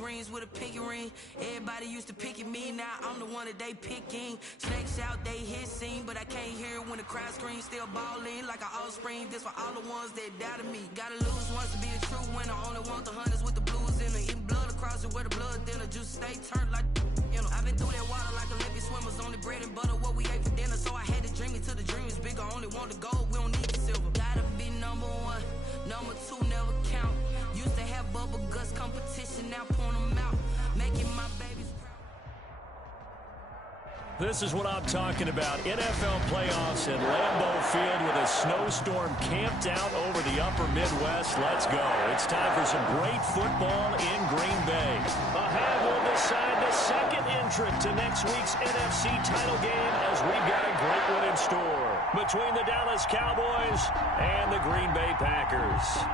rings with a pinky ring. Everybody used to pick at me, now I'm the one that they picking. Snakes out, they hit scene, but I can't hear it when the crowd screams. Still balling like an offspring. This for all the ones that doubted me. Gotta lose once to be a true winner. Only want the hunters with the blues in it. Eating blood across it where the blood dinner. Juice stay turned like, you know. I've been through that water like Olympic swimmers. Only bread and butter what we ate for dinner. So I had to dream it till the dream is bigger. Only want the gold, we don't need the silver. Gotta be number one, number two never count. Used to have bubble guts competition, now point them out. Making my babies proud. This is what I'm talking about. NFL playoffs at Lambeau Field with a snowstorm camped out over the upper Midwest. Let's go. It's time for some great football in Green Bay. A hand will decide the second entrant to next week's NFC title game as we've got a great one in store between the Dallas Cowboys and the Green Bay Packers.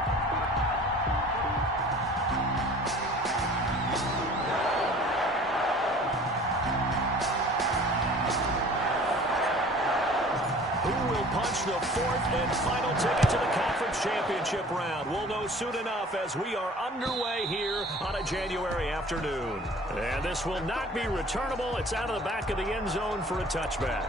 Punch the fourth and final ticket to the conference championship round. We'll know soon enough as we are underway here on a January afternoon. And this will not be returnable. It's out of the back of the end zone for a touchback.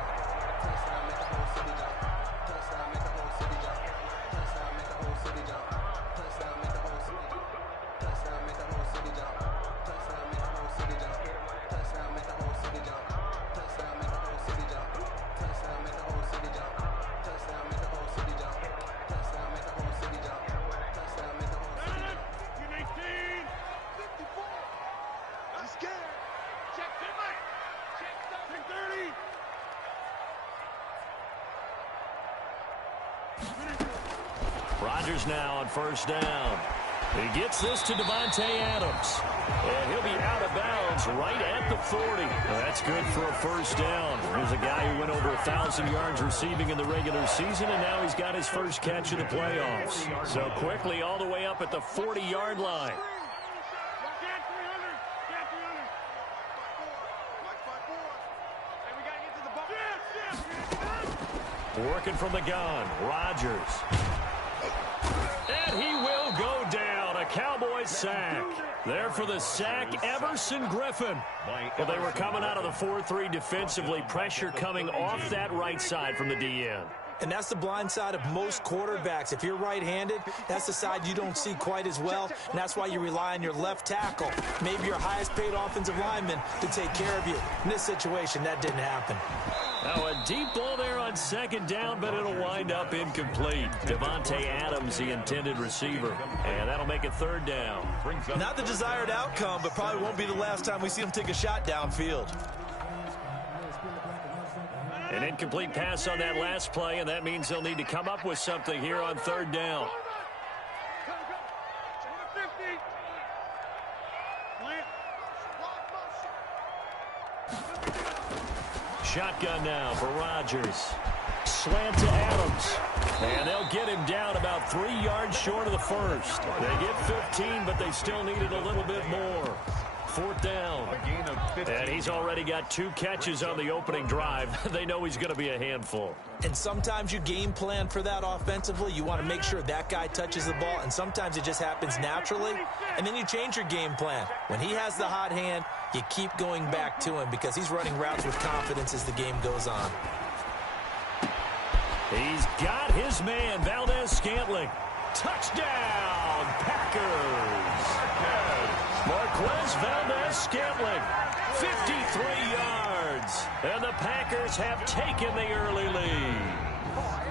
Rodgers now on first down. He gets this to Davante Adams. And he'll be out of bounds right at the 40. That's good for a first down. Here's a guy who went over 1,000 yards receiving in the regular season, and now he's got his first catch of the playoffs. So quickly all the way up at the 40-yard line. Working from the gun, Rodgers. And he will go down. A Cowboys sack. There for the sack, Everson Griffin. Well, they were coming out of the 4-3 defensively. Pressure coming off that right side from the DN. And that's the blind side of most quarterbacks. If you're right-handed, that's the side you don't see quite as well, and that's why you rely on your left tackle, maybe your highest-paid offensive lineman, to take care of you. In this situation, that didn't happen. Now a deep ball there on second down, but it'll wind up incomplete. Davante Adams, the intended receiver, and that'll make it third down. Not the desired outcome, but probably won't be the last time we see him take a shot downfield. An incomplete pass on that last play, and that means they'll need to come up with something here on third down. Shotgun now for Rodgers. Slant to Adams. And they'll get him down about 3 yards short of the first. They get 15, but they still needed a little bit more. Fourth down. And he's already got 2 catches on the opening drive. They know he's going to be a handful. And sometimes you game plan for that offensively. You want to make sure that guy touches the ball, and sometimes it just happens naturally. And then you change your game plan. When he has the hot hand, you keep going back to him because he's running routes with confidence as the game goes on. He's got his man, Valdez-Scantling. Touchdown, Packers. Marquez Valdez-Scantling, 53 yards. And the Packers have taken the early lead.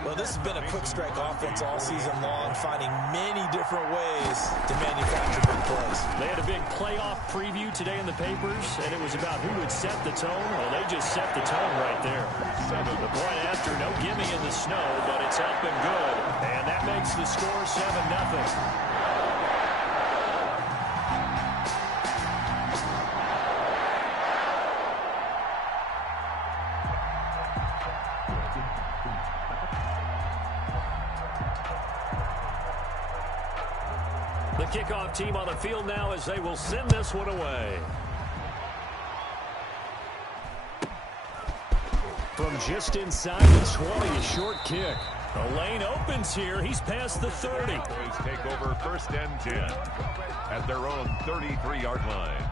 Well, this has been a quick strike offense all season long, finding many different ways to manufacture big plays. They had a big playoff preview today in the papers, and it was about who would set the tone. Well, they just set the tone right there. The point after, no gimme in the snow, but it's up and good. And that makes the score 7-0. The kickoff team on the field now as they will send this one away. From just inside the 20, a short kick. The lane opens here. He's past the 30. Cowboys take over 1st and 10 at their own 33-yard line.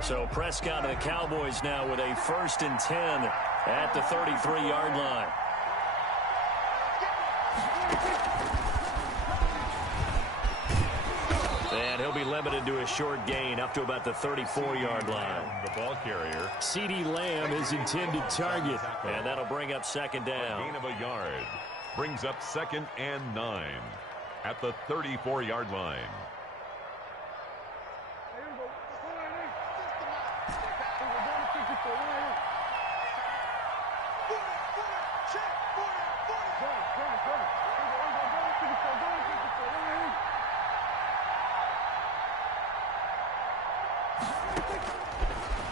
So Prescott and the Cowboys now with a 1st and 10 at the 33-yard line. And he'll be limited to a short gain up to about the 34-yard line. The ball carrier. CeeDee Lamb is intended target. And that'll bring up 2nd down. Gain of a yard. Brings up 2nd and 9 at the 34-yard line.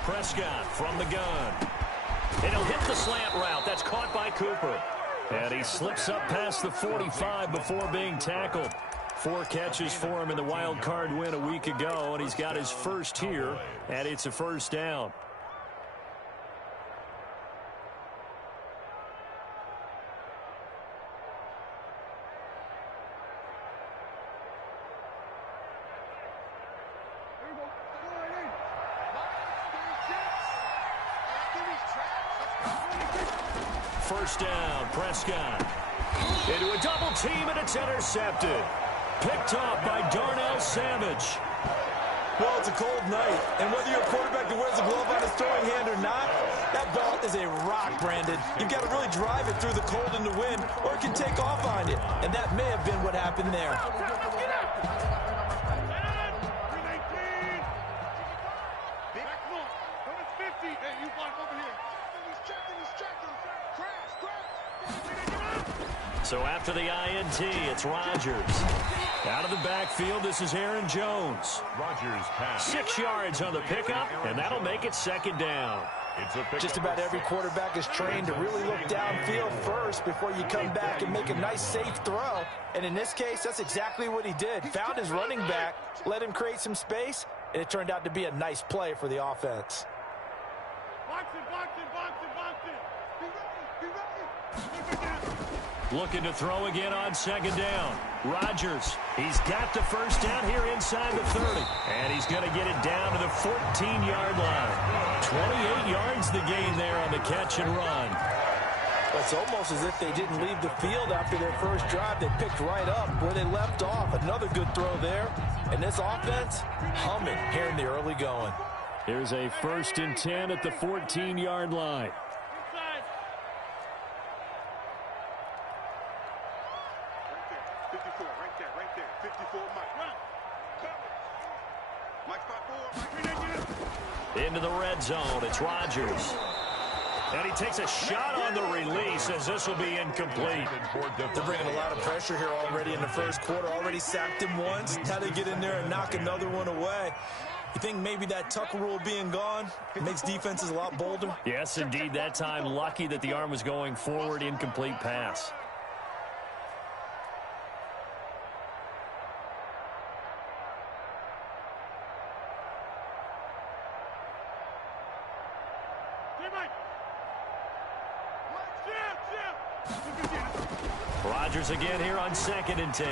Prescott from the gun. And he'll hit the slant route. That's caught by Cooper. And he slips up past the 45 before being tackled. 4 catches for him in the wild card win a week ago, and he's got his first here, and it's a 1st down. First down, Prescott. Into a double team, and it's intercepted. Picked off by Darnell Savage. Well, it's a cold night, and whether you're a quarterback that wears a glove on his throwing hand or not, that ball is a rock, Brandon. You've got to really drive it through the cold and the wind, or it can take off on you, and that may have been what happened there. So after the INT, it's Rodgers. Out of the backfield, this is Aaron Jones. Rodgers pass. 6 yards on the pickup, and that'll make it 2nd down. Just about every quarterback is trained to really look downfield first before you come back and make a nice, safe throw. And in this case, that's exactly what he did. Found his running back, let him create some space, and it turned out to be a nice play for the offense. Looking to throw again on 2nd down. Rodgers, he's got the 1st down here inside the 30. And he's going to get it down to the 14-yard line. 28 yards the gain there on the catch and run. It's almost as if they didn't leave the field after their first drive. They picked right up where they left off. Another good throw there. And this offense, humming here in the early going. Here's a 1st and 10 at the 14-yard line. Into the red zone, it's Rodgers. And he takes a shot on the release as this will be incomplete. They're bringing a lot of pressure here already in the first quarter. Already sacked him once. Now they get in there and knock another one away. You think maybe that Tucker rule being gone makes defenses a lot bolder? Yes, indeed. That time, lucky that the arm was going forward, incomplete pass. Rodgers again here on 2nd and 10.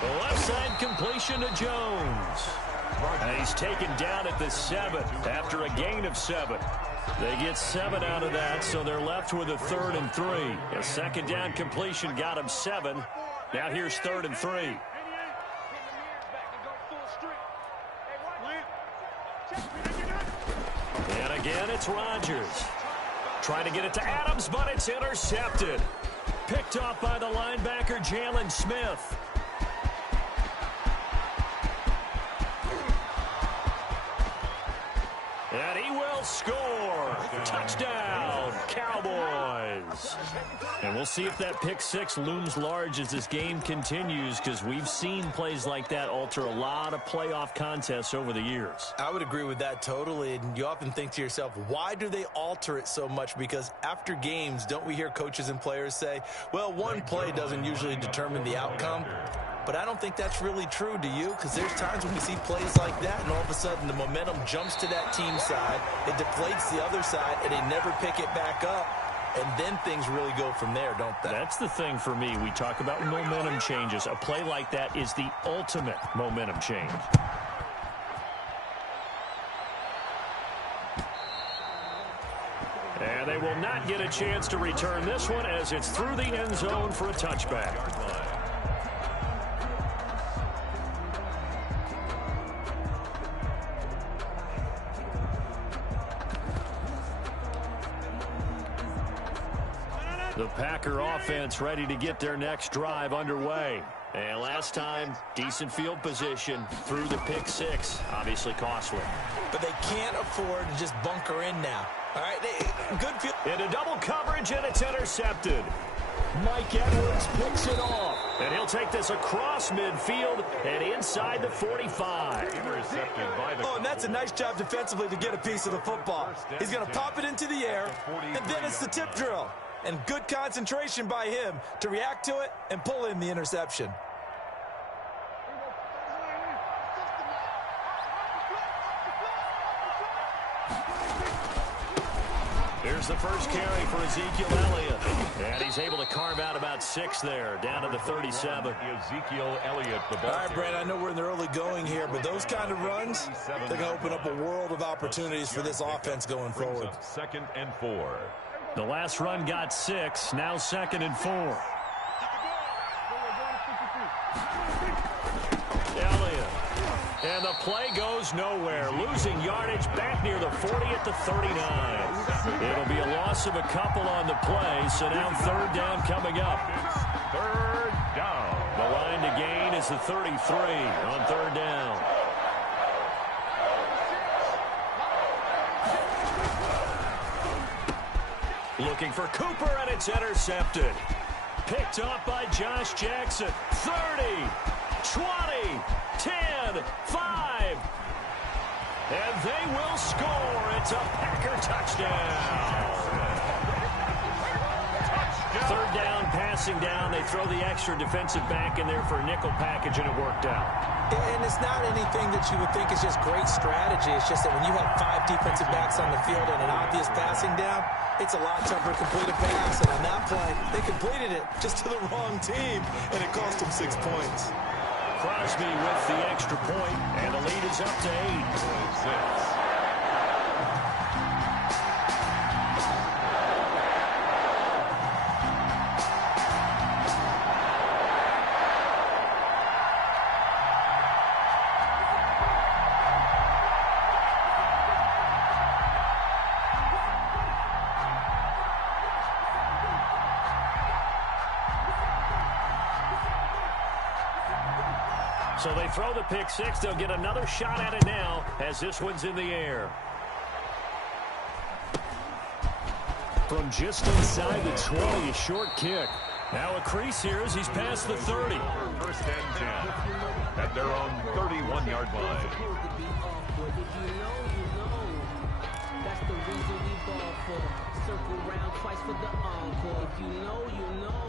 The left side completion to Jones. And he's taken down at the 7 after a gain of 7. They get 7 out of that, so they're left with a 3rd and 3. A 2nd down completion got him 7. Now here's 3rd and 3. And again, it's Rodgers. Trying to get it to Adams, but it's intercepted. Picked off by the linebacker, Jalen Smith. And he will score. Touchdown, Cowboys. And we'll see if that pick six looms large as this game continues, because we've seen plays like that alter a lot of playoff contests over the years. I would agree with that totally. And you often think to yourself, why do they alter it so much? Because after games, don't we hear coaches and players say, well, one play doesn't usually determine the outcome? But I don't think that's really true, do you? Because there's times when we see plays like that, and all of a sudden the momentum jumps to that team side, it deflates the other side, and they never pick it back up. And then things really go from there, don't they? That's the thing for me. We talk about momentum changes. A play like that is the ultimate momentum change. And they will not get a chance to return this one as it's through the end zone for a touchback. The Packer offense ready to get their next drive underway. And last time, decent field position through the pick six. Obviously costly. But they can't afford to just bunker in now. All right, good field. Into double coverage, and it's intercepted. Mike Edwards picks it off. And he'll take this across midfield and inside the 45. Intercepted by the and that's a nice job defensively to get a piece of the football. He's going to pop it into the air, and then it's the tip drill. And good concentration by him to react to it and pull in the interception. Here's the first carry for Ezekiel Elliott. And he's able to carve out about 6 there, down to the 37. Ezekiel Elliott, the ball. All right, Brad, I know we're in the early going here, but those kind of runs, they're going to open up a world of opportunities for this offense going forward. 2nd and 4. The last run got 6, now 2nd and 4. Elliott. And the play goes nowhere. Losing yardage back near the 40 at the 39. It'll be a loss of a couple on the play, so now 3rd down coming up. 3rd down. The line to gain is the 33 on 3rd down. Looking for Cooper, and it's intercepted. Picked up by Josh Jackson. 30, 20, 10, 5. And they will score. It's a Packer touchdown. 3rd down, passing down. They throw the extra defensive back in there for a nickel package, and it worked out. And it's not anything that you would think is just great strategy. It's just that when you have 5 defensive backs on the field and an obvious passing down, it's a lot tougher to complete a pass. And on that play, they completed it just to the wrong team, and it cost them 6 points. Crosby with the extra point, and the lead is up to 8. 6. So they throw the pick six. They'll get another shot at it now as this one's in the air. From just inside the 20, a short kick. Now a crease here as he's past the 30. 1st and 10 at their own 31-yard line. That's the reason we ball for. Circle round twice for the encore. If you know, you know.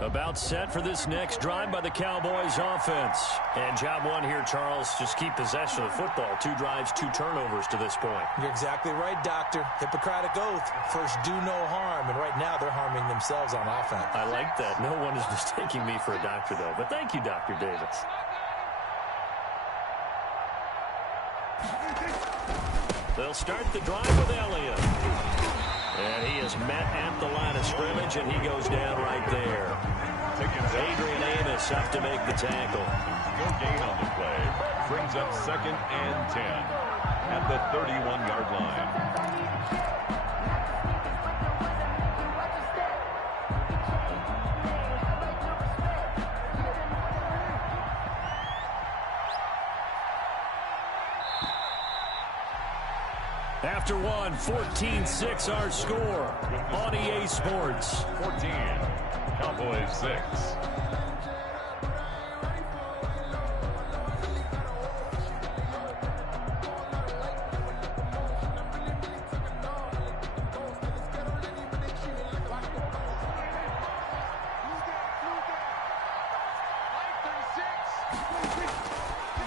About set for this next drive by the Cowboys offense. And job one here, Charles, just keep possession of the football. 2 drives, 2 turnovers to this point. You're exactly right, Doctor. Hippocratic oath. First, do no harm. And right now, they're harming themselves on offense. I like that. No one is mistaking me for a doctor, though. But thank you, Dr. Davis. They'll start the drive with Elliott. And he is met at the line of scrimmage, and he goes down right there. Adrian Amos up to make the tackle. No gain on the play. Brings up 2nd and 10 at the 31-yard line. After one, 14-6 our score on EA Sports. 14, Cowboys 6.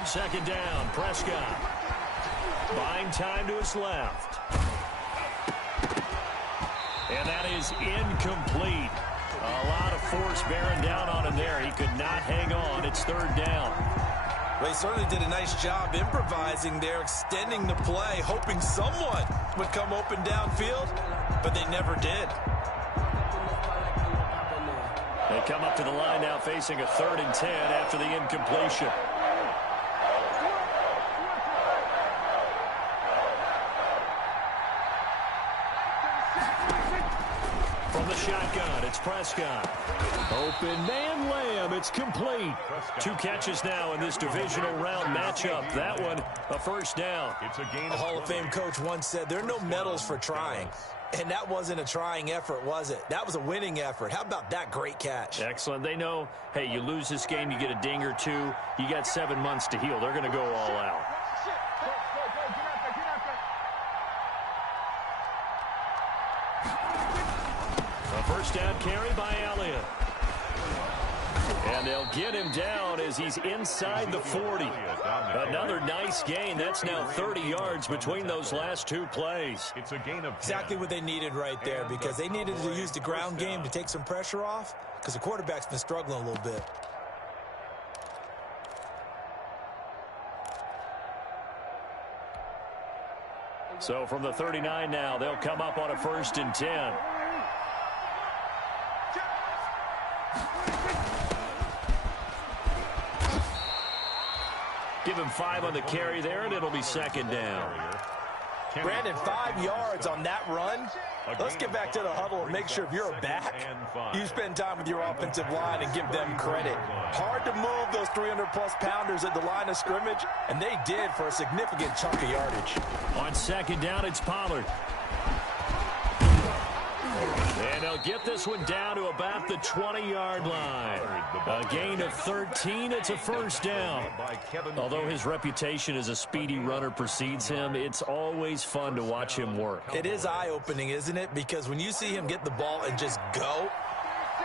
Second down, Prescott. Buying time to his left. And that is incomplete. A lot of force bearing down on him there. He could not hang on. It's third down. Well, he certainly did a nice job improvising there, extending the play, hoping someone would come open downfield, but they never did. They come up to the line now facing a 3rd and 10 after the incompletion. From the shotgun, it's Prescott. Open man Lamb, it's complete. 2 catches now in this divisional round matchup. That one, a first down. It's a gain. A Hall of Fame coach once said, there are no medals for trying. And that wasn't a trying effort, was it? That was a winning effort. How about that great catch? Excellent. They know, hey, you lose this game, you get a ding or 2. You got 7 months to heal. They're going to go all out. A first down carry by Elliott. And they'll get him down as he's inside the 40. Another nice gain. That's now 30 yards between those last 2 plays. It's a gain of 10. Exactly what they needed right there, because they needed to use the ground game to take some pressure off, because the quarterback's been struggling a little bit. So from the 39 now, they'll come up on a 1st and 10. Give him 5 on the carry there, and it'll be 2nd down. Brandon, 5 yards on that run. Let's get back to the huddle and make sure if you're a back, you spend time with your offensive line and give them credit. Hard to move those 300-plus pounders at the line of scrimmage, and they did for a significant chunk of yardage. On 2nd down, it's Pollard. And they'll get this one down to about the 20-yard line. A gain of 13. It's a first down. Although his reputation as a speedy runner precedes him, it's always fun to watch him work. It is eye-opening, isn't it? Because when you see him get the ball and just go,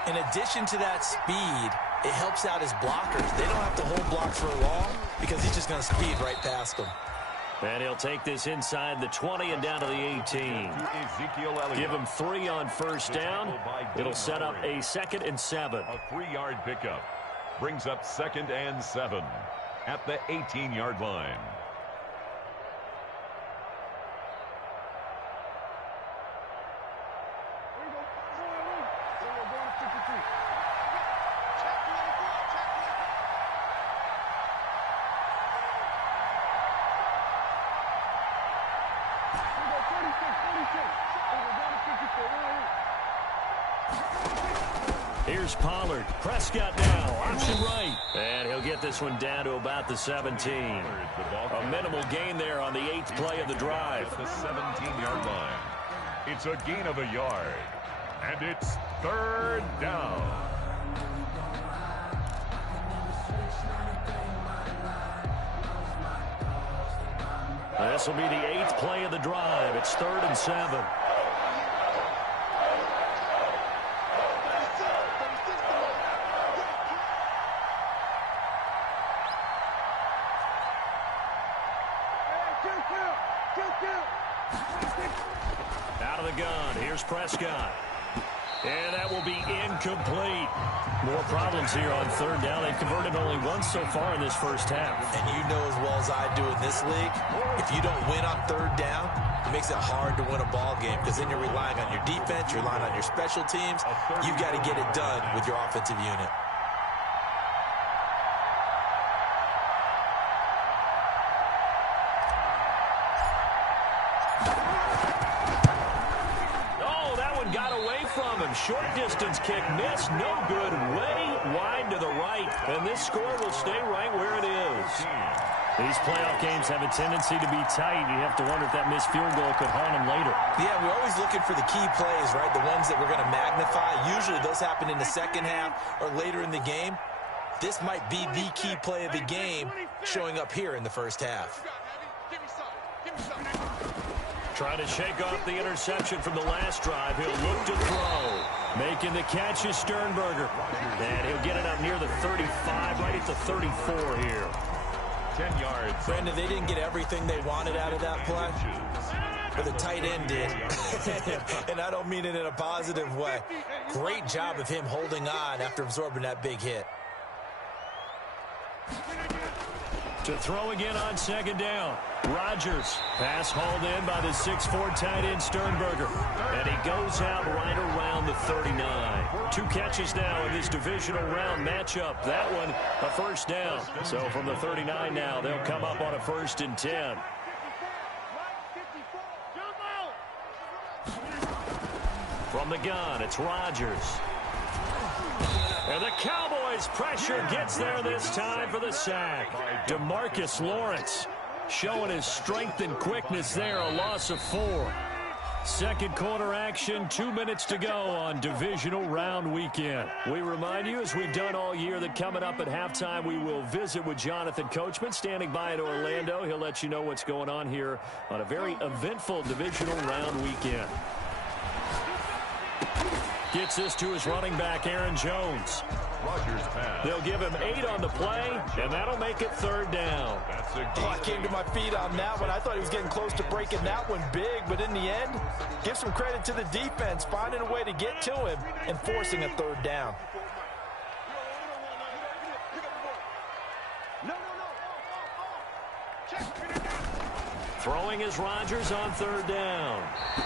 in addition to that speed, it helps out his blockers. They don't have to hold blocks for long because he's just going to speed right past them. And he'll take this inside the 20 and down to the 18. Give him 3 on first down. It'll set up a 2nd and 7. A 3-yard pickup brings up 2nd and 7 at the 18-yard line. Here's Pollard. Prescott now. Option right. And he'll get this one down to about the 17. A minimal gain there on the 8th play of the drive. At the 17-yard line. It's a gain of a yard. And it's 3rd down. This will be the 8th play of the drive. It's 3rd and 7. Out of the gun. Here's Prescott. And that will be incomplete. More problems here on 3rd down. They've converted only once so far in this first half. And you know as well as I do in this league, if you don't win on 3rd down, it makes it hard to win a ball game because then you're relying on your defense, you're relying on your special teams. You've got to get it done with your offensive unit. Short distance kick missed, no good, way wide to the right, and this score will stay right where it is. These playoff games have a tendency to be tight. You have to wonder if that missed field goal could haunt them later. Yeah, we're always looking for the key plays, right? The ones that we're going to magnify. Usually those happen in the second half or later in the game. This might be the key play of the game showing up here in the first half. Trying to shake off the interception from the last drive. He'll look to throw. Making the catch is Sternberger. And he'll get it up near the 35, right at the 34 here. 10 yards. Brandon, they didn't get everything they wanted out of that play, but the tight end did. And I don't mean it in a positive way. Great job of him holding on after absorbing that big hit. To throw again on second down. Rodgers. Pass hauled in by the 6'4" tight end Sternberger. And he goes out right around the 39. 2 catches now in this divisional round matchup. That one a first down. So from the 39 now, they'll come up on a 1st and 10. From the gun, it's Rodgers. And the Cowboys' pressure gets there this time for the sack. DeMarcus Lawrence showing his strength and quickness there, a loss of 4. Second quarter action, 2 minutes to go on divisional round weekend. We remind you, as we've done all year, that coming up at halftime, we will visit with Jonathan Coachman, standing by in Orlando. He'll let you know what's going on here on a very eventful divisional round weekend. Gets this to his running back, Aaron Jones. Rodgers pass. They'll give him 8 on the play, and that'll make it 3rd down. That's a I came to my feet on that one. I thought he was getting close to breaking that one big, but in the end, give some credit to the defense, finding a way to get to him and forcing a 3rd down. Throwing is Rodgers on 3rd down.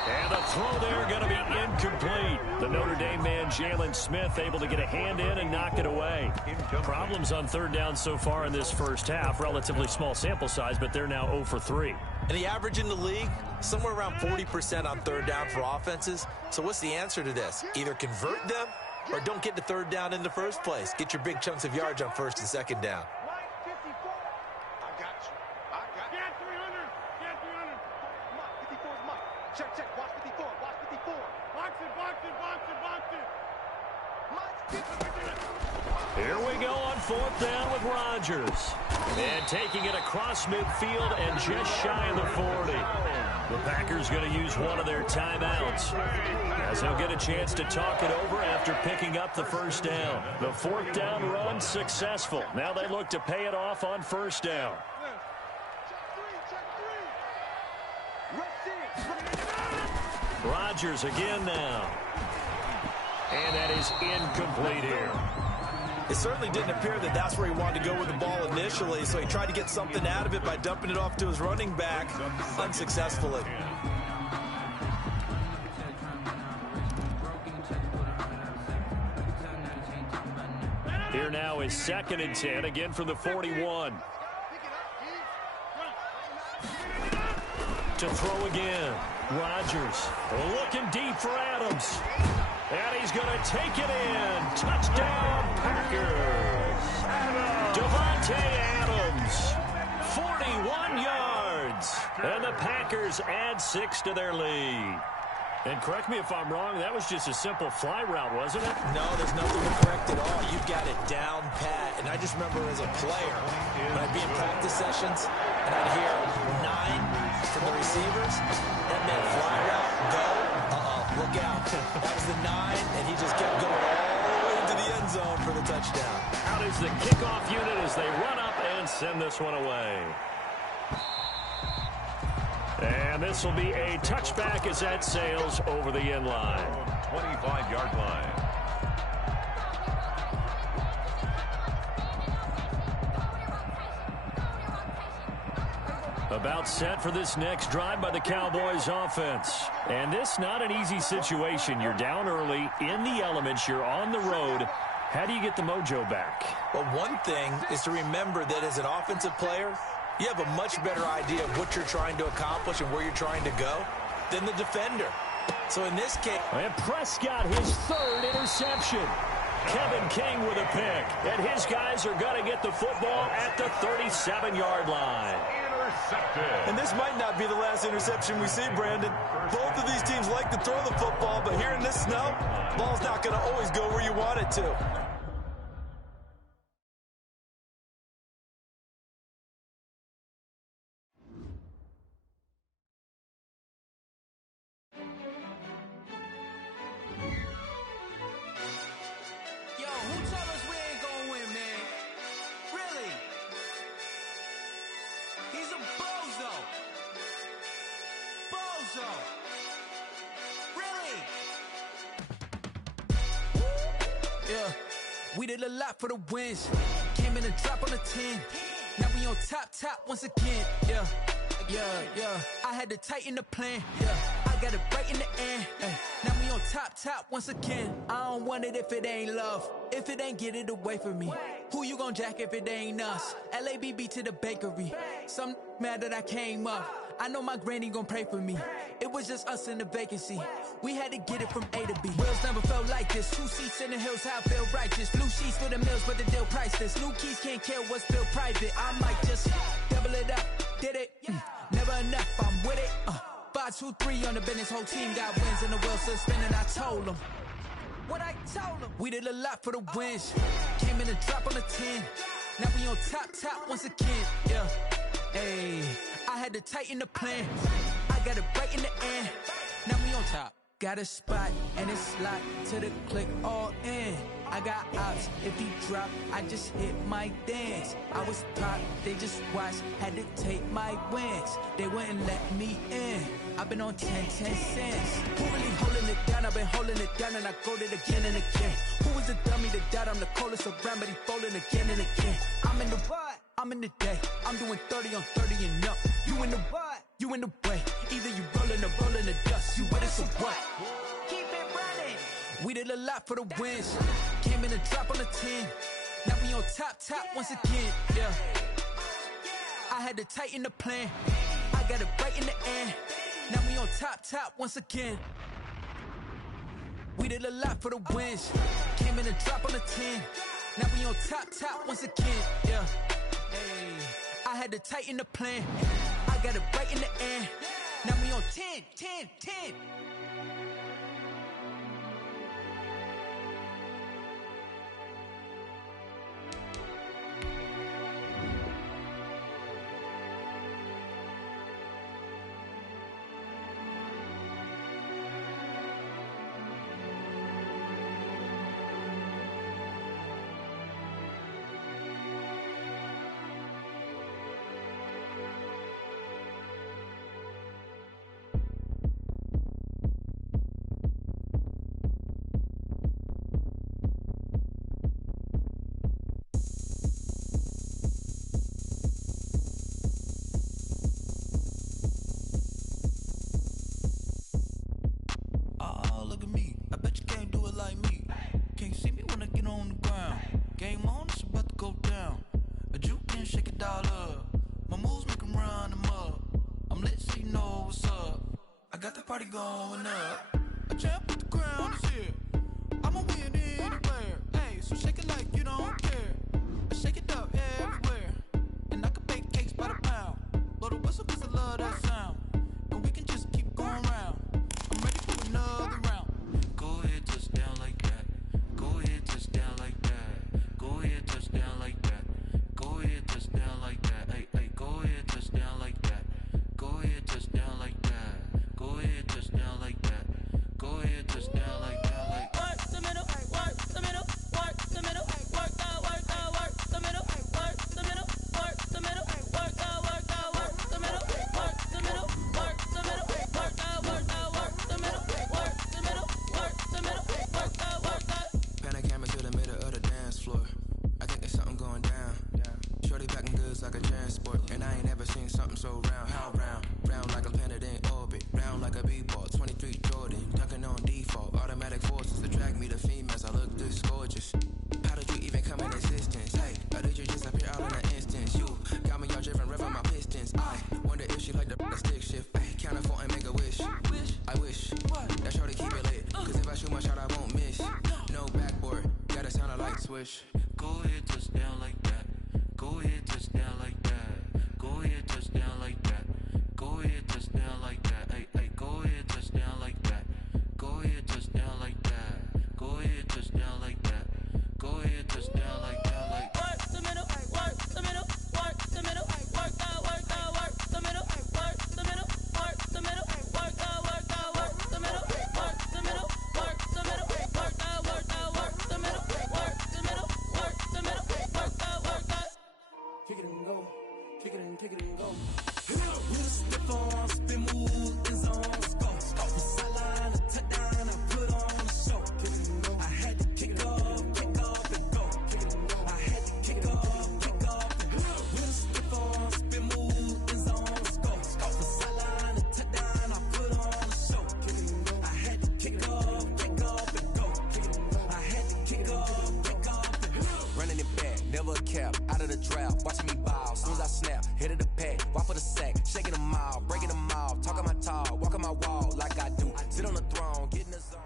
And the throw there going to be incomplete. The Notre Dame man, Jalen Smith, able to get a hand in and knock it away. Problems on 3rd down so far in this first half. Relatively small sample size, but they're now 0 for 3. And the average in the league, somewhere around 40% on 3rd down for offenses. So what's the answer to this? Either convert them or don't get to 3rd down in the first place. Get your big chunks of yards on 1st and 2nd down. Here we go on 4th down with Rodgers. And taking it across midfield and just shy of the 40. The Packers going to use one of their timeouts, as they'll get a chance to talk it over after picking up the 1st down. The 4th down run successful. Now they look to pay it off on 1st down. Rodgers again now. And that is incomplete here. It certainly didn't appear that that's where he wanted to go with the ball initially, so he tried to get something out of it by dumping it off to his running back unsuccessfully. Here now is 2nd and 10, again from the 41. To throw again. Rodgers looking deep for Adams. And he's going to take it in. Touchdown, Packers. Devontae Adams, 41 yards. And the Packers add 6 to their lead. And correct me if I'm wrong, that was just a simple fly route, wasn't it? No, there's nothing to correct at all. You've got it down pat. And I just remember as a player, when I'd be in practice sessions, and I'd hear 9 from the receivers, that meant fly route, go, look out. That was the 9, and he just kept going all the way into the end zone for the touchdown. Out is the kickoff unit as they run up and send this one away. And this will be a touchback as that sails over the end line. 25-yard line. About set for this next drive by the Cowboys offense. And this not an easy situation. You're down early, in the elements, you're on the road. How do you get the mojo back? Well, one thing is to remember that as an offensive player, you have a much better idea of what you're trying to accomplish and where you're trying to go than the defender. So in this case... And Prescott, his 3rd interception. Kevin King with a pick. And his guys are going to get the football at the 37-yard line. Intercepted. And this might not be the last interception we see, Brandon. Both of these teams like to throw the football, but here in this snow, ball's not going to always go where you want it to. Yo, who told us we ain't gonna win, man? Really? He's a bozo. Bozo. Really? Yeah, we did a lot for the wins. Came in and drop on the 10. Now we on top once again. Yeah. I had to tighten the plan. Yeah, I got it right in the end. Now we on top once again. I don't want it if it ain't love. If it ain't, get it away from me. Who you gon' jack if it ain't us? LABB to the bakery. Some mad that I came up. I know my granny gon' pray for me. It was just us in the vacancy. We had to get it from A to B. Wheels never felt like this. 2 seats in the hills, how I feel righteous. Blue sheets for the mills, but the deal priceless. New keys can't care what's built private. I might just double it up. Did it? Never enough, I'm with it. 5, 2, 3 on the business. Whole team got wins and the wheels still spinning. I told them what I told them. We did a lot for the wins. Came in and drop on the 10. Now we on top once again. Yeah. Hey, I had to tighten the plan. I got it right in the end. Now we on top. Got a spot and it's locked to the click all in. I got ops, if he drop, I just hit my dance. I was top, they just watched, had to take my wins. They wouldn't let me in. I've been on 10 cents. Who really holding it down? I've been holding it down and I go it again and again. Who was the dummy that died? I'm the coldest around, but he folding again and again. I'm in the what? I'm in the day. I'm doing 30 on 30 and up. You in the what? You in the way. Either you rolling or rolling the dust. You with us or what? Keep it running. We did a lot for the wins. Came in and drop on the 10. Now we on top once again. Yeah. I had to tighten the plan. I got it right in the end. Now we on top once again. We did a lot for the wins. Came in and drop on the 10. Now we on top once again. Yeah. Hey, I had to tighten the plan. I got it right in the end. Now we on 10. Party going up. A champ with the crown is here. I'ma win anywhere. Hey, so shake it like you don't care. I shake it up everywhere. And I can bake cakes by the pound. Blow the whistle cause I love that sound. And we can just keep going round. I'm ready for another round. Go ahead, touch down like that. Go ahead, touch down like that. Go ahead, touch down like that. Go ahead, touch down like that. Hey, go ahead, touch down like that. Go ahead, touch down like that. Go ahead, touch down like that. Go ahead, touch down like that. Like what's the middle? What's the middle? wish. Go ahead, touchdown like that. Go ahead, touchdown like that. Go ahead, touchdown like that. Go ahead, touchdown like that. Hey, hey, go ahead, touchdown like that. Go ahead, touchdown like that. Go ahead, touchdown like that. Go ahead, touchdown like that. Like work the middle, work the middle, work the middle, work out, work out, work the middle, work the middle, work the middle, work out, work out, work the middle, work the middle, work the middle, work out, work out, work the middle, work the middle, work the middle, work out, work out. Kick it and go, kick it and go. With a stiff on, spin move, in zone, let's go. The sideline, a touchdown, I put on a show. Kick it and go. I had to kick off and go. Kick it and go. I had to kick off and go. With a stiff on, spin move, in zone, let's go. The sideline, a touchdown, I put on a show. Kick it and go. I had to kick off and go. Kick it and go. I had to kick off and go. Running it back, never a cap, out of the draft, watching me ball. Soon as I snap, hit of the pack, walk for the sack, shaking them all, breaking them off, talking my talk, walking my wall like I do. Sit on the throne, get in the zone.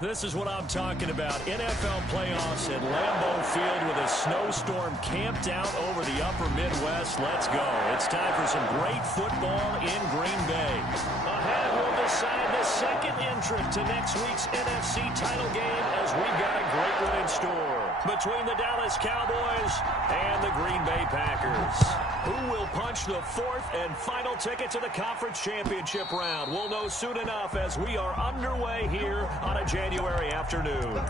This is what I'm talking about. NFL playoffs at Lambeau Field with a snowstorm camped out over the upper Midwest. Let's go. It's time for some great football in Green Bay. Ahead, we'll decide the second entrant to next week's NFC title game as we've got a great one in store between the Dallas Cowboys and the Green Bay Packers. Who will punch the fourth and final ticket to the conference championship round? We'll know soon enough as we are underway here on a January afternoon.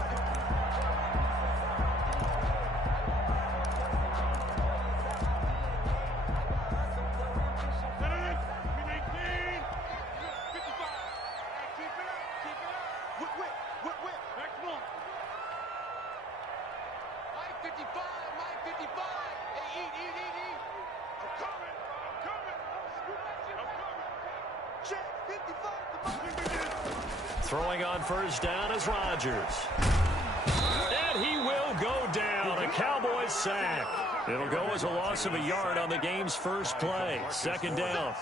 Throwing on first down is Rodgers. And he will go down. A Cowboys sack. It'll go as a loss of a yard on the game's first play. Second down.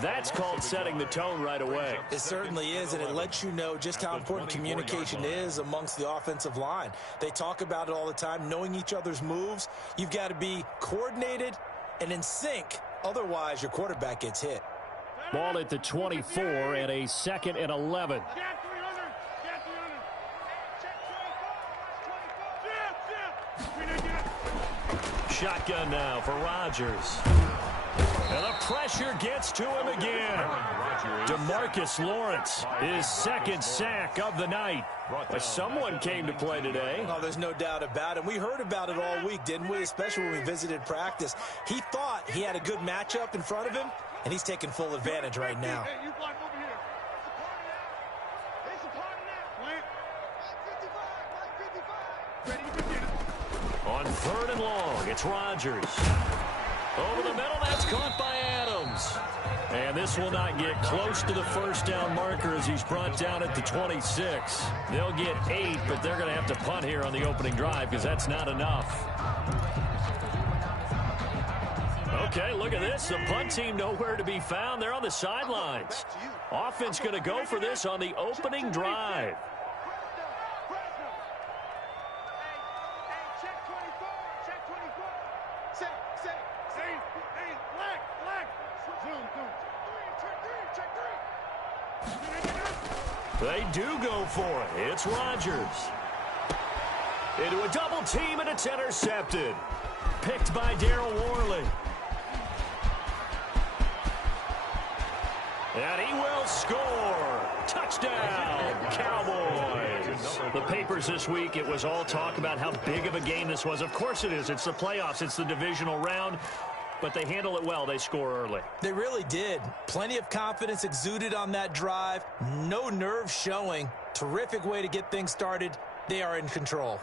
That's called setting the tone right away. It certainly is, and it lets you know just how important communication is amongst the offensive line. They talk about it all the time, knowing each other's moves. You've got to be coordinated and in sync. Otherwise, your quarterback gets hit. Ball at the 24 and a 2nd and 11. Shotgun now for Rodgers. And the pressure gets to him again. DeMarcus Lawrence, his second sack of the night. Someone came to play today. Oh, there's no doubt about it. We heard about it all week, didn't we? Especially when we visited practice. He thought he had a good matchup in front of him, and he's taking full advantage right now. On 3rd and long, it's Rodgers. Over the middle, that's caught by Adams. And this will not get close to the first down marker as he's brought down at the 26. They'll get 8, but they're going to have to punt here on the opening drive because that's not enough. Okay, look at this. The punt team nowhere to be found. They're on the sidelines. Offense going to go for this on the opening drive. They do go for it. It's Rodgers. Into a double team, and it's intercepted. Picked by Darryl Worley. And he will score. Touchdown, Cowboys. The papers this week, it was all talk about how big of a game this was. Of course it is. It's the playoffs. It's the divisional round. But they handle it well. They score early. They really did. Plenty of confidence exuded on that drive. No nerve showing. Terrific way to get things started. They are in control.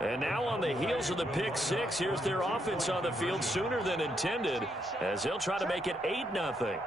And now on the heels of the pick six, here's their offense on the field sooner than intended as they'll try to make it 8-0.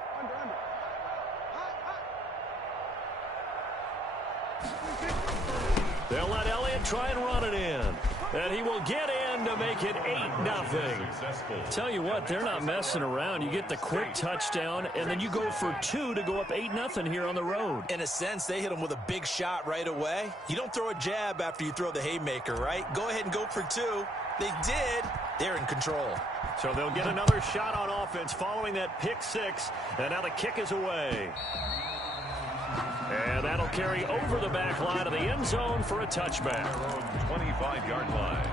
They'll let Elliott try and run it in. And he will get in to make it 8-0. Tell you what, they're not messing around. You get the quick touchdown, and then you go for 2 to go up 8-0 here on the road. In a sense, they hit him with a big shot right away. You don't throw a jab after you throw the haymaker, right? Go ahead and go for 2. They did. They're in control. So they'll get another shot on offense following that pick 6, and now the kick is away. And that'll carry over the back line of the end zone for a touchback. 25-yard line.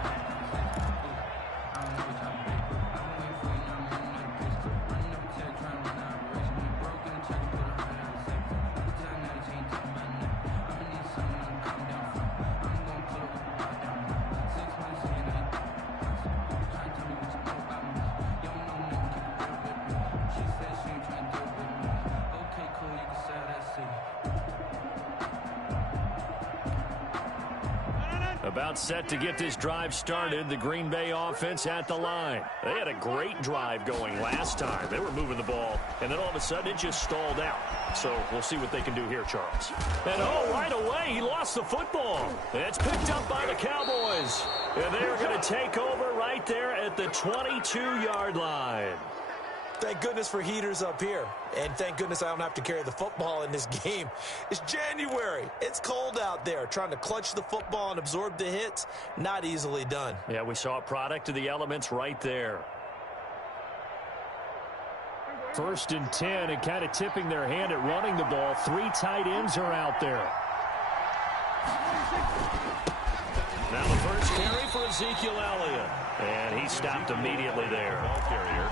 About set to get this drive started. The Green Bay offense at the line. They had a great drive going last time. They were moving the ball, and then all of a sudden it just stalled out. So we'll see what they can do here, Charles. And right away, he lost the football. It's picked up by the Cowboys. And they're going to take over right there at the 22-yard line. Thank goodness for heaters up here. And thank goodness I don't have to carry the football in this game. It's January. It's cold out there. Trying to clutch the football and absorb the hits, not easily done. Yeah, we saw a product of the elements right there. 1st and 10, and kind of tipping their hand at running the ball. 3 tight ends are out there. Now the first carry for Ezekiel Elliott. And he stopped immediately there. Ball carrier.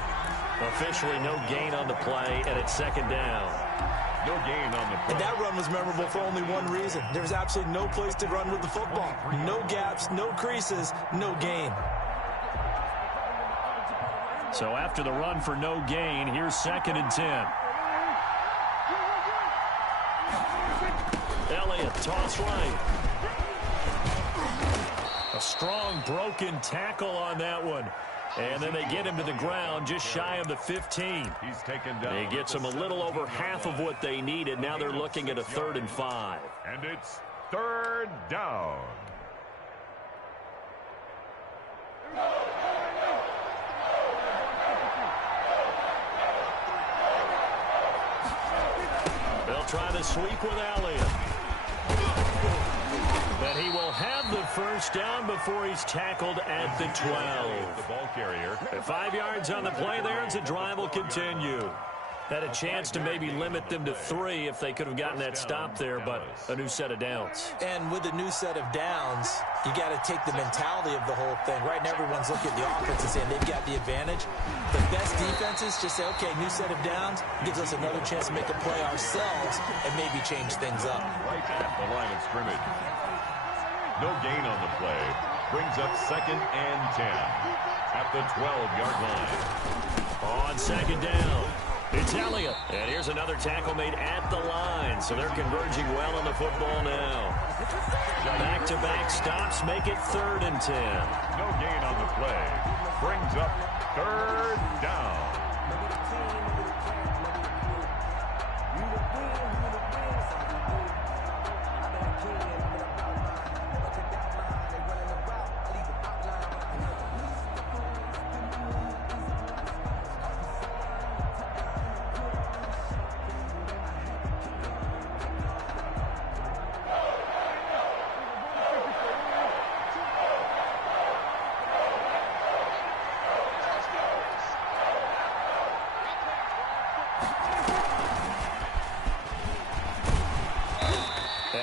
Officially no gain on the play, and it's 2nd down. No gain on the play. And that run was memorable for only one reason. There was absolutely no place to run with the football. No gaps, no creases, no gain. So after the run for no gain, here's 2nd and 10. Elliott, toss right. A strong broken tackle on that one. And then they get him to the ground just shy of the 15. He's taken down. He gets them a little over half of what they needed. Now they're looking at a 3rd and 5. And it's 3rd down. They'll try the sweep with Elliott. And he will have the 1st down before he's tackled at the 12. The ball carrier. 5 yards on the play there, and the drive will continue. Had a chance to maybe limit them to 3 if they could have gotten that stop there, but a new set of downs. And with a new set of downs, you got to take the mentality of the whole thing. Right now, everyone's looking at the offense and saying they've got the advantage. The best defenses just say, okay, new set of downs, gives us another chance to make a play ourselves and maybe change things up. Right at the line of scrimmage. No gain on the play. Brings up 2nd and 10 at the 12-yard line. On 2nd down, it's Elliott. And here's another tackle made at the line. So they're converging well on the football now. Back-to-back stops make it 3rd and 10. No gain on the play. Brings up 3rd down.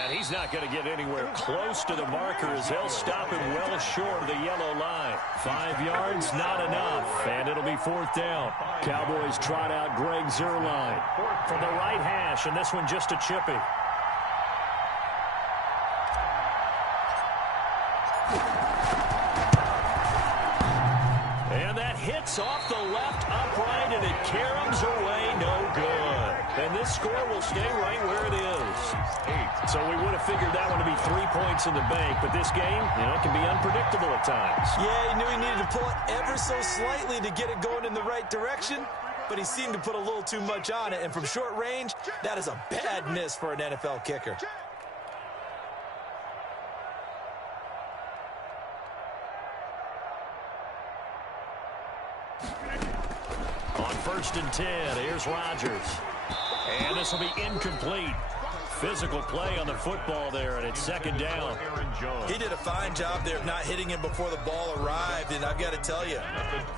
He's not going to get anywhere close to the marker as they'll stop him well short of the yellow line. 5 yards, not enough, and it'll be 4th down. Cowboys trot out Greg Zuerlein from the right hash, and this one just a chippy. And that hits off the left upright, and it caroms away, no good. And this score will stay right where it is. So we would have figured that one to be 3 points in the bank, but this game, it can be unpredictable at times. Yeah, he knew he needed to pull it ever so slightly to get it going in the right direction, but he seemed to put a little too much on it, and from short range, that is a bad miss for an NFL kicker. 1st and 10. Here's Rodgers. And this will be incomplete. Physical play on the football there, and it's 2nd down. He did a fine job there of not hitting him before the ball arrived, and I've got to tell you,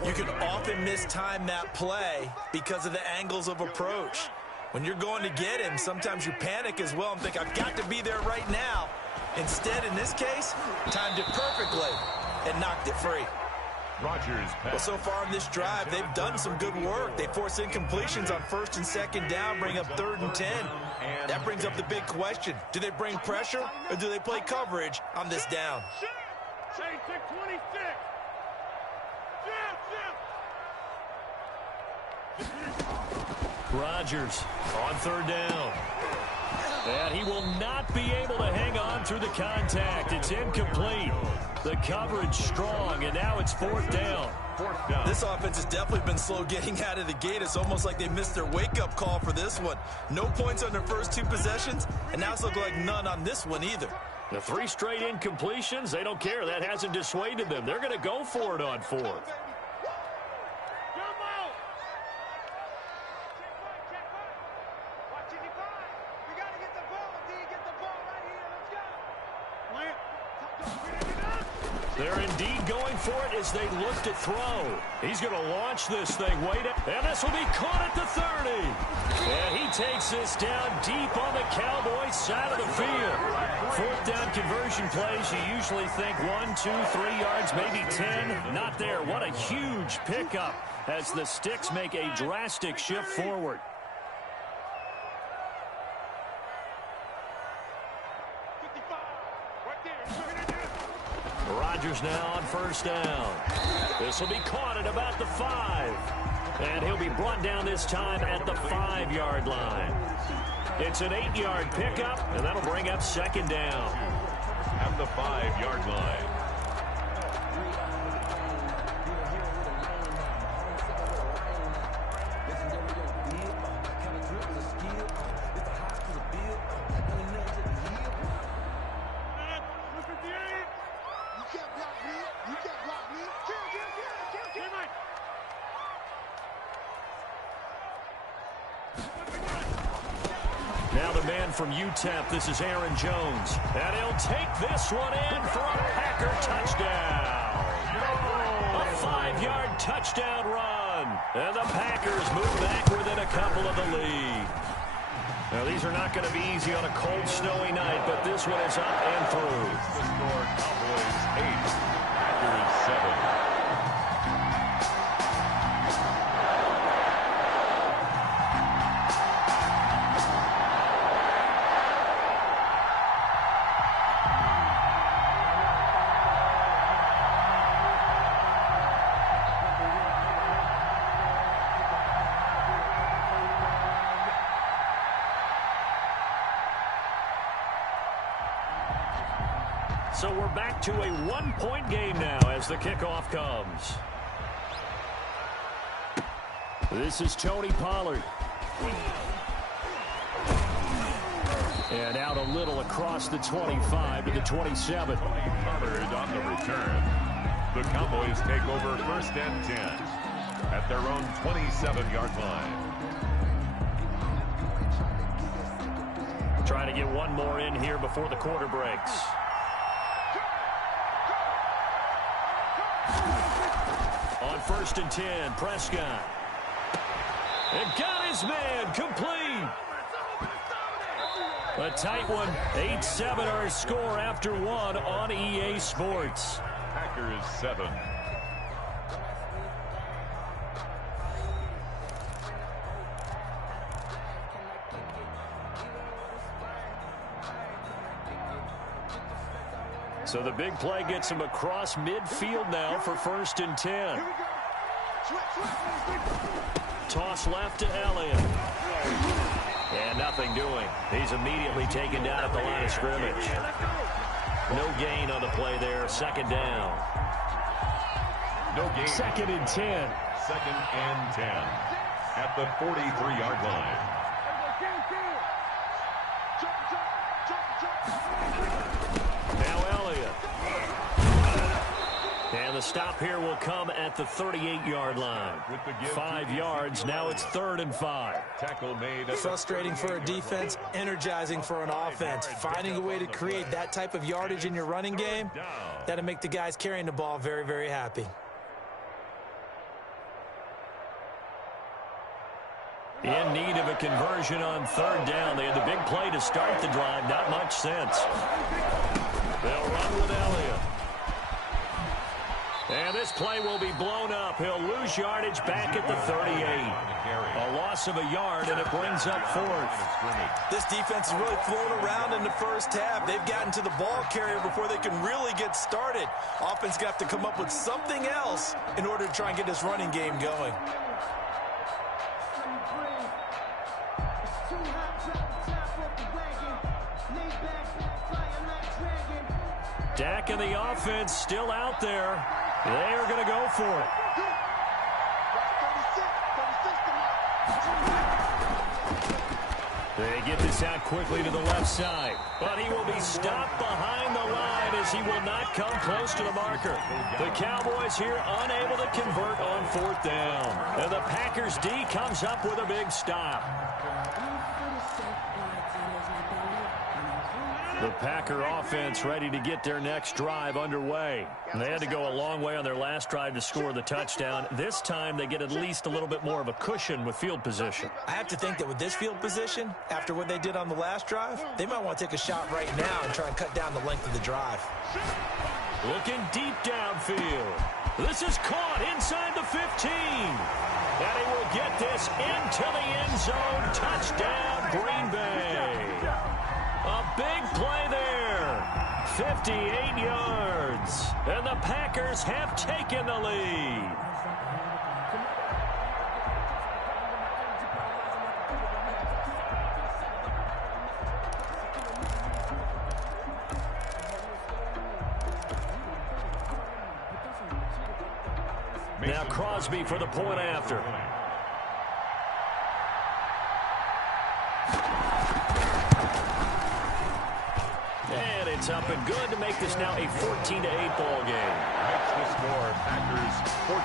you can often mistime that play because of the angles of approach. When you're going to get him, sometimes you panic as well and think, I've got to be there right now. Instead, in this case, timed it perfectly and knocked it free. Rodgers pass. Well, so far in this drive, they've done some good work. They force incompletions on 1st and 2nd down, bring up 3rd and 10. That brings up the big question. Do they bring pressure or do they play coverage on this down? Rodgers on 3rd down. And he will not be able to hang on through the contact. It's incomplete. The coverage strong, and now it's 4th down. This offense has definitely been slow getting out of the gate. It's almost like they missed their wake-up call for this one. No points on their first 2 possessions, and now it's looking like none on this one either. The 3 straight incompletions, they don't care. That hasn't dissuaded them. They're going to go for it on 4th. They're indeed going for it as they look to throw. He's going to launch this thing. Wait, and this will be caught at the 30. And he takes this down deep on the Cowboys side of the field. 4th down conversion plays, you usually think 1, 2, 3 yards, maybe 10. Not there. What a huge pickup as the Sticks make a drastic shift forward. Rodgers now on 1st down. This will be caught at about the 5. And he'll be brought down this time at the 5-yard line. It's an 8-yard pickup, and that'll bring up 2nd down. At the 5-yard line. Now the man from UTEP, this is Aaron Jones. And he'll take this one in for a Packer touchdown. A 5-yard touchdown run. And the Packers move back within a couple of the lead. Now these are not going to be easy on a cold, snowy night, but this one is up and through. The score, Cowboys 8, Packers 7. So we're back to a 1-point game now as the kickoff comes. This is Tony Pollard. And out a little across the 25 to the 27. Pollard on the return. The Cowboys take over 1st and 10 at their own 27-yard line. Trying to get one more in here before the quarter breaks. On 1st and 10, Prescott. And got his man complete. A tight one. 8-7 our score after 1 on EA Sports. Packers 7. So the big play gets him across midfield now for 1st and 10. Toss left to Elliott. And nothing doing. He's immediately taken down at the line of scrimmage. No gain on the play there. 2nd down. No gain. 2nd and 10. 2nd and 10 at the 43-yard line. And the stop here will come at the 38-yard line. 5 yards. Now it's 3rd and 5. Tackle made. Frustrating for a defense, energizing for an offense. Finding a way to create that type of yardage in your running game, that'll make the guys carrying the ball very, very happy. In need of a conversion on 3rd down. They had the big play to start the drive. Not much sense. They'll run with Elliott. And this play will be blown up. He'll lose yardage back at the 38. A loss of a yard, and it brings up 4th. This defense has really flown around in the first half. They've gotten to the ball carrier before they can really get started. Offense got to come up with something else in order to try and get this running game going. Dak and the offense still out there. They are going to go for it. They get this out quickly to the left side. But he will be stopped behind the line as he will not come close to the marker. The Cowboys here unable to convert on 4th down. And the Packers D comes up with a big stop. The Packer offense ready to get their next drive underway. And they had to go a long way on their last drive to score the touchdown. This time they get at least a little bit more of a cushion with field position. I have to think that with this field position, after what they did on the last drive, they might want to take a shot right now and try and cut down the length of the drive. Looking deep downfield. This is caught inside the 15. And he will get this into the end zone. Touchdown, Green Bay. A big play there. 58 yards. And the Packers have taken the lead. Now Crosby for the point after. And it's up and good to make this now a 14-8 ball game. Makes the score Packers 14,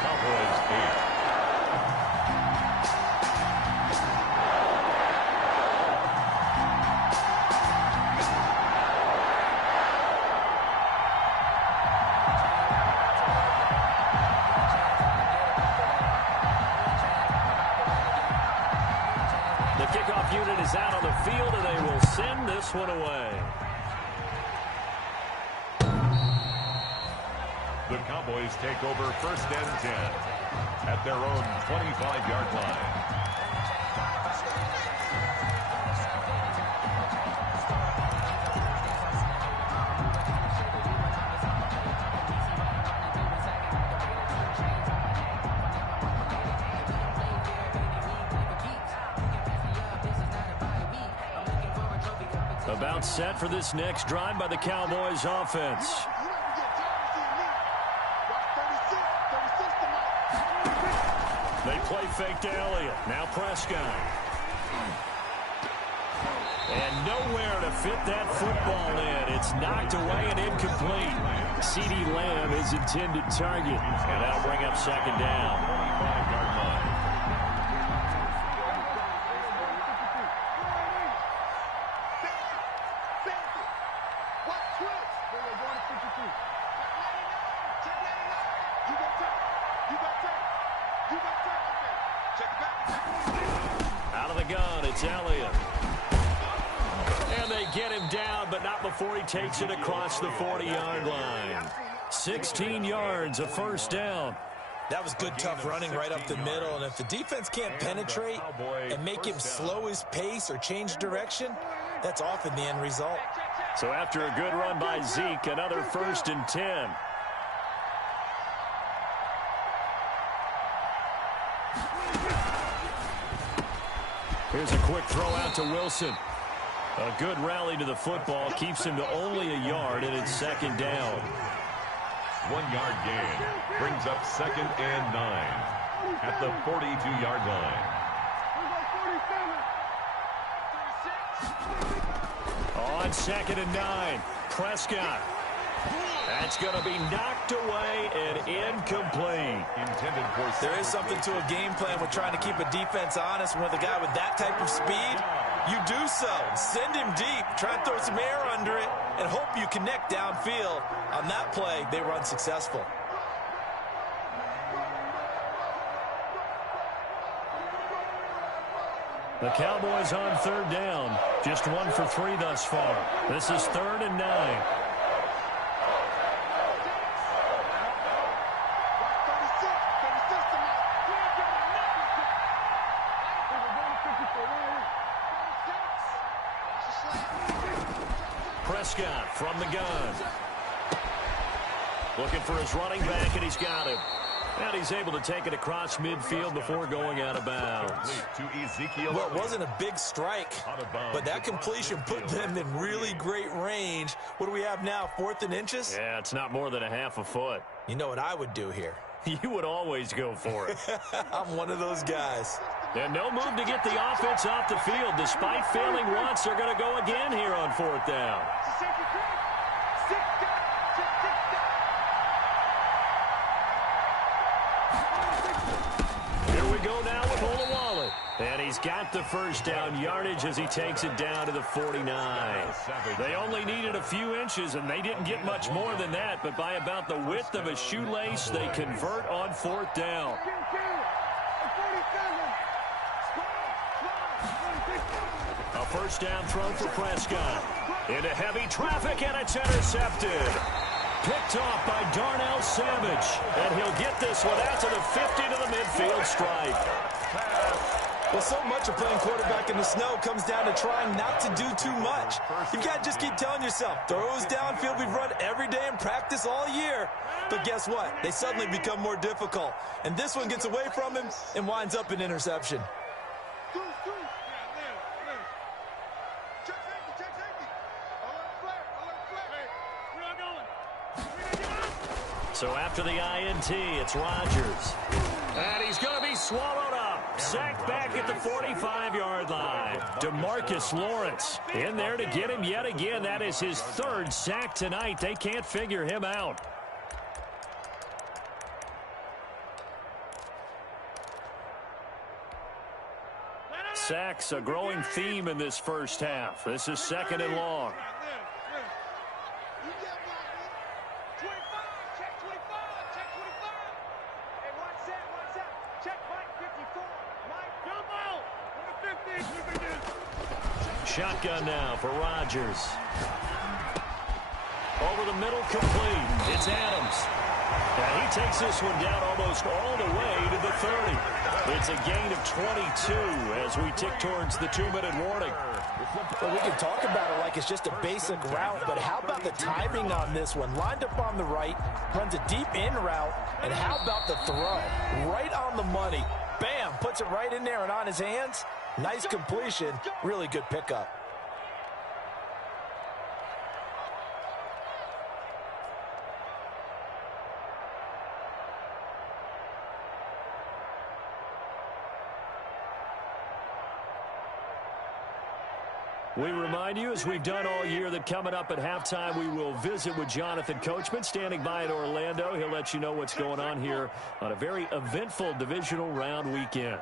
Cowboys 8. The kickoff unit is out on the field, and they will send this one away. The Cowboys take over 1st and 10 at their own 25-yard line. About set for this next drive by the Cowboys offense. They play fake to Elliott. Now Prescott. And nowhere to fit that football in. It's knocked away and incomplete. CeeDee Lamb is intended target. And that'll bring up 2nd down. 25-yard line. Out of the gun, it's Elliott. And they get him down, but not before he takes it across the 40-yard line. 16 yards, a 1st down. That was good, tough running right up the middle. And if the defense can't penetrate and make him slow his pace or change direction, that's often the end result. So after a good run by Zeke, another 1st and 10. Here's a quick throw out to Wilson. A good rally to the football keeps him to only a yard, and it's 2nd down. 1-yard gain brings up 2nd and 9 at the 42-yard line. On 2nd and 9, Prescott. That's going to be knocked away and incomplete. Intended for there is something to a game plan with trying to keep a defense honest. With a guy with that type of speed, you do so. Send him deep. Try and throw some air under it and hope you connect downfield. On that play, they were unsuccessful. The Cowboys on third down. Just 1 for 3 thus far. This is 3rd and 9. Prescott from the gun. Looking for his running back, and he's got him. And he's able to take it across midfield before going out of bounds. Well, it wasn't a big strike, but that completion put them in really great range. What do we have now, 4th and inches? Yeah, it's not more than a half a foot. You know what I would do here? You would always go for it. I'm one of those guys. And no move to get the offense off the field. Despite failing once, they're going to go again here on 4th down. Here we go now with Olawale. And he's got the first down yardage as he takes it down to the 49. They only needed a few inches, and they didn't get much more than that. But by about the width of a shoelace, they convert on 4th down. A first down throw for Prescott. Into heavy traffic, and it's intercepted. Picked off by Darnell Savage. And he'll get this one out to the 50 to the midfield stripe. Well, so much of playing quarterback in the snow comes down to trying not to do too much. You've got to just keep telling yourself, throws downfield we've run every day in practice all year. But guess what? They suddenly become more difficult. And this one gets away from him and winds up an interception. So after the INT, it's Rodgers. And he's going to be swallowed up. Sacked back at the 45-yard line. DeMarcus Lawrence in there to get him yet again. That is his 3rd sack tonight. They can't figure him out. Sacks, a growing theme in this first half. This is 2nd and long. Shotgun now for Rodgers. Over the middle, complete. It's Adams. And he takes this one down almost all the way to the 30. It's a gain of 22 as we tick towards the 2-minute warning. Well, we can talk about it like it's just a basic route, but how about the timing on this one? Lined up on the right, runs a deep in route, and how about the throw? Right on the money. Bam, puts it right in there and on his hands. Nice completion, really good pickup. We remind you, as we've done all year, that coming up at halftime, we will visit with Jonathan Coachman, standing by in Orlando. He'll let you know what's going on here on a very eventful divisional round weekend.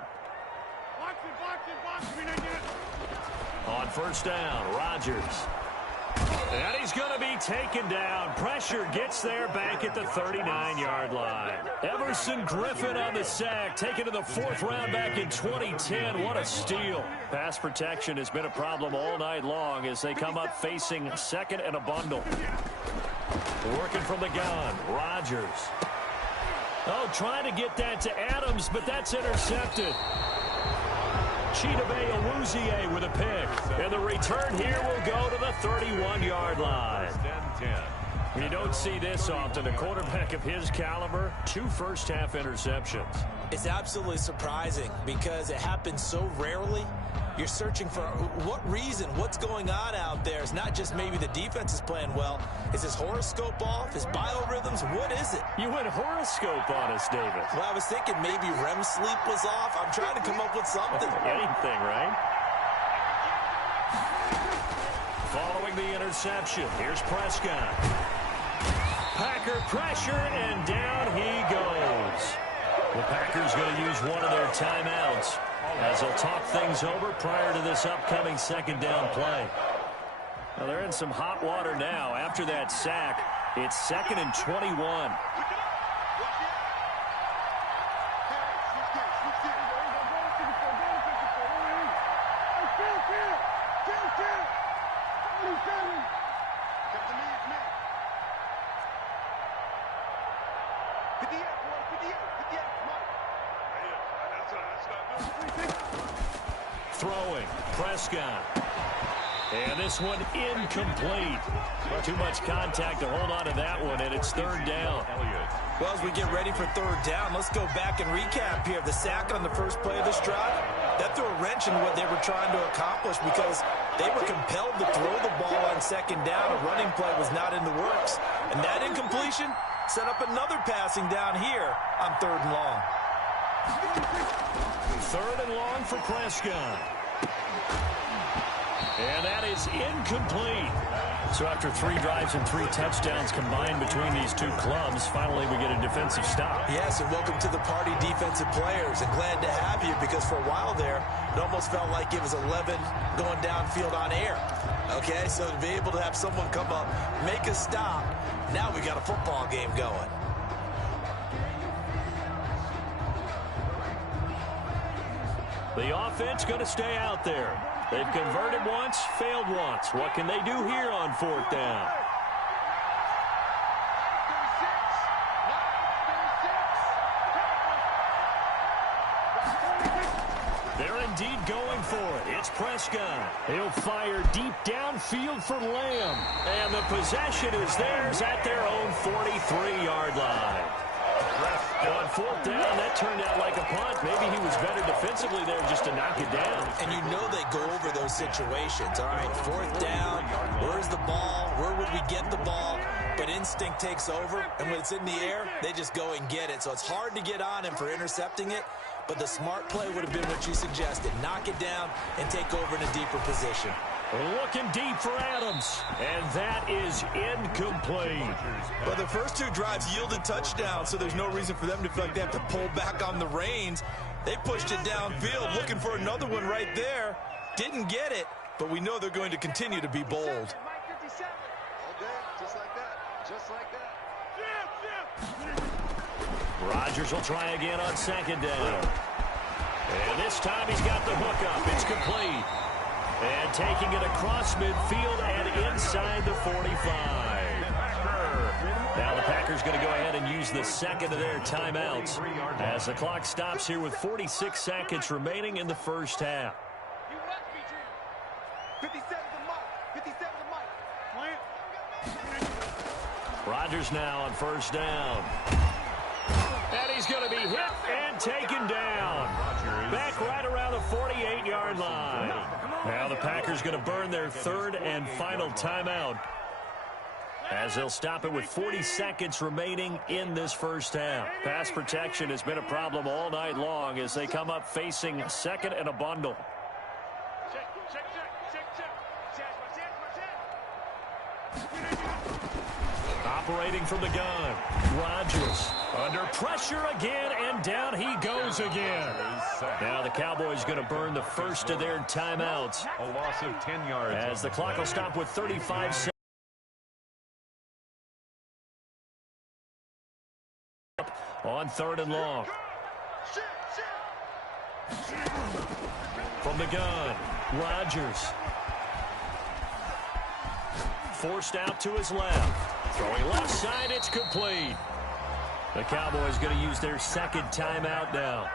On first down, Rodgers. And he's going to be taken down. Pressure gets there back at the 39-yard line. Everson Griffin on the sack, taken to the 4th round back in 2010. What a steal. Pass protection has been a problem all night long as they come up facing 2nd and a bundle. Working from the gun, Rodgers. Oh, trying to get that to Adams, but that's intercepted. Chidobe Awuzie with a pick. And the return here will go to the 31-yard line. You don't see this often. A quarterback of his caliber, 2 first-half interceptions. It's absolutely surprising because it happens so rarely. You're searching for what reason, what's going on out there. It's not just maybe the defense is playing well. Is his horoscope off? His biorhythms? What is it? You went horoscope on us, David. Well, I was thinking maybe REM sleep was off. I'm trying to come up with something. Anything, right? Following the interception, here's Prescott. Packer pressure, and down he goes. The Packers going to use one of their timeouts as they'll talk things over prior to this upcoming second down play. Well, they're in some hot water now. After that sack, it's 2nd and 21. Throwing, Prescott. And this one incomplete. Too much contact to hold on to that one, and it's 3rd down. Well, as we get ready for 3rd down, let's go back and recap here. The sack on the first play of this drive, that threw a wrench in what they were trying to accomplish because they were compelled to throw the ball on 2nd down. A running play was not in the works. And that incompletion set up another passing down here on 3rd and long. 3rd and long for Prescott. And that is incomplete. So after 3 drives and 3 touchdowns combined between these two clubs, finally we get a defensive stop. Yes, and welcome to the party, defensive players. And glad to have you because for a while there, it almost felt like it was 11 going downfield on air. Okay, so to be able to have someone come up, make a stop, now we got a football game going. The offense going to stay out there. They've converted once, failed once. What can they do here on 4th down? They're indeed going for it. It's Prescott. He'll fire deep downfield for Lamb. And the possession is theirs at their own 43-yard line. On 4th down, that turned out like a punt. Maybe he was better defensively there just to knock it down. And you know they go over those situations. All right, 4th down, where's the ball? Where would we get the ball? But instinct takes over, and when it's in the air, they just go and get it. So it's hard to get on him for intercepting it, but the smart play would have been what you suggested. Knock it down and take over in a deeper position. Looking deep for Adams, and that is incomplete. Well, the first 2 drives yielded touchdowns, so there's no reason for them to feel like they have to pull back on the reins. They pushed it downfield, looking for another one right there. Didn't get it, but we know they're going to continue to be bold. Rodgers will try again on 2nd down. And this time he's got the hook up. It's complete. And taking it across midfield and inside the 45. Now the Packers going to go ahead and use the 2nd of their timeouts as the clock stops here with 46 seconds remaining in the first half. Rodgers now on 1st down. And he's going to be hit and taken down. Back right around the 48-yard line. Now the Packers going to burn their 3rd and final timeout as they'll stop it with 40 seconds remaining in this first half. Pass protection has been a problem all night long as they come up facing 2nd and a bundle. Operating from the gun, Rodgers under pressure again, and down he goes again. Now the Cowboys going to burn the first of their timeouts. A loss of 10 yards. As the clock will stop with 35 seconds. On 3rd and long. From the gun, Rodgers. Forced out to his left. Throwing left side, it's complete. The Cowboys going to use their 2nd timeout now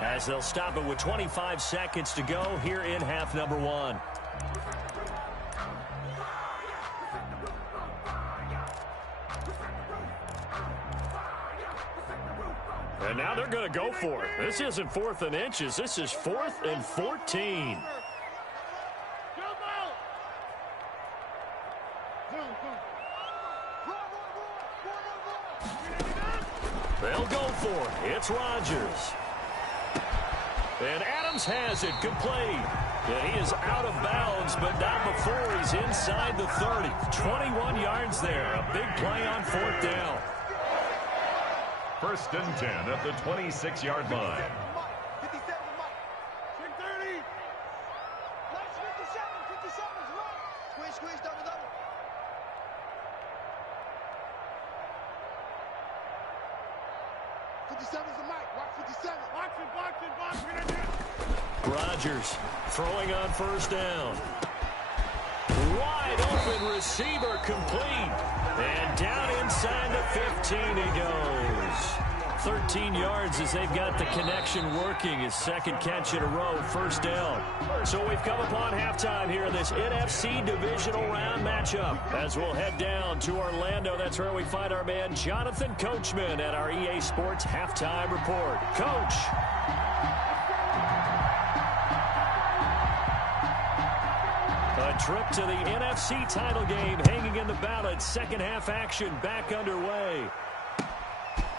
as they'll stop it with 25 seconds to go here in half number 1. And now they're going to go for it. This isn't 4th and inches. This is 4th and 14. They'll go for it. It's Rodgers. And Adams has it complete. And he is out of bounds, but not before he's inside the 30. 21 yards there. A big play on 4th down. 1st and 10 at the 26-yard line. 57's the mic. Watch 57. Box it. Rodgers throwing on 1st down. Wide open receiver complete. And down inside the 15 he goes. 13 yards as they've got the connection working. His 2nd catch in a row, 1st down. So we've come upon halftime here in this NFC divisional round matchup. As we'll head down to Orlando, that's where we find our man Jonathan Coachman at our EA Sports Halftime Report. Coach. A trip to the NFC title game hanging in the balance. 2nd half action back underway.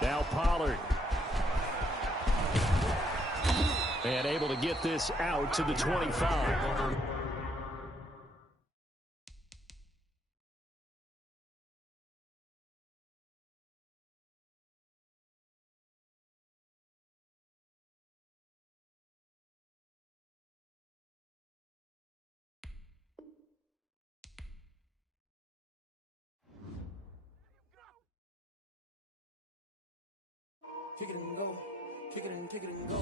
Now Pollard. And able to get this out to the 25. Kick it and go. Kick it and go.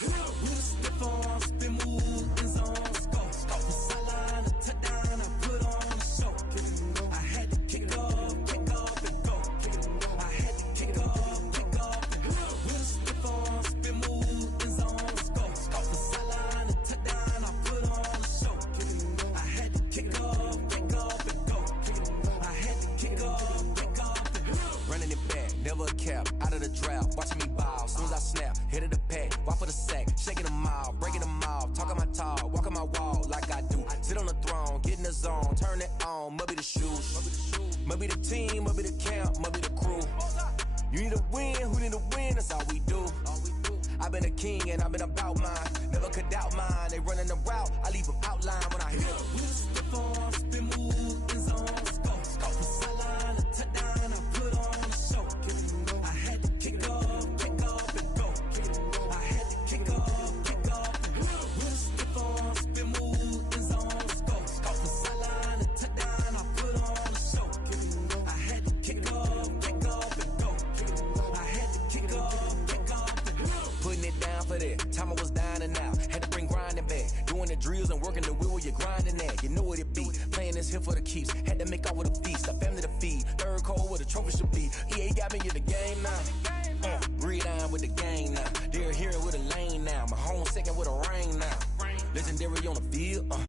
With a stiff on, spin move, in zones, go. From sideline to touchdown, I put on a show. Kick it and go. I had to kick off and go. Kick it and go. I had to kick off and go. With a stiff on, spin move, in zones, go. From sideline to touchdown, I put on a show. Kick it and go. I had to kick off and go. Kick it and go. I had to kick off and go. Running it back, never a cap, out of the draft. Watching me ball, soon as I snap, hit of the pack, walk for the sack, shaking them out, breaking them off, talking my talk, walking my wall like I do. Sit on the throne, get in the zone, turn it on, must be the shoes, must be the team, must be the camp, must be the crew. You need a win, who need a win, that's all we do. I've been a king and I've been about mine, never could doubt mine. They running the route, I leave them outline when I hit them. We step on, spin move, in zones, go. From sideline to touchdown, I put on a show. I had to kick off and go. I had to kick off and go. With a stiff on, spin move, in zones, go. From sideline to touchdown, I put on a show. I had to kick off and go. I had to kick off and go. Putting it down for that. Time I was down and out. Had to bring grinding back. Doing the drills and working the wheel where you're grinding at. You know what it be. Playing this here for the keeps. Had to make out with a feast. A family to feed. 3rd cold where the trophy should be. EA got me in the game now. Read on with the game now. They're here with a lane now. My home 2nd with a rain now. Legendary on the field.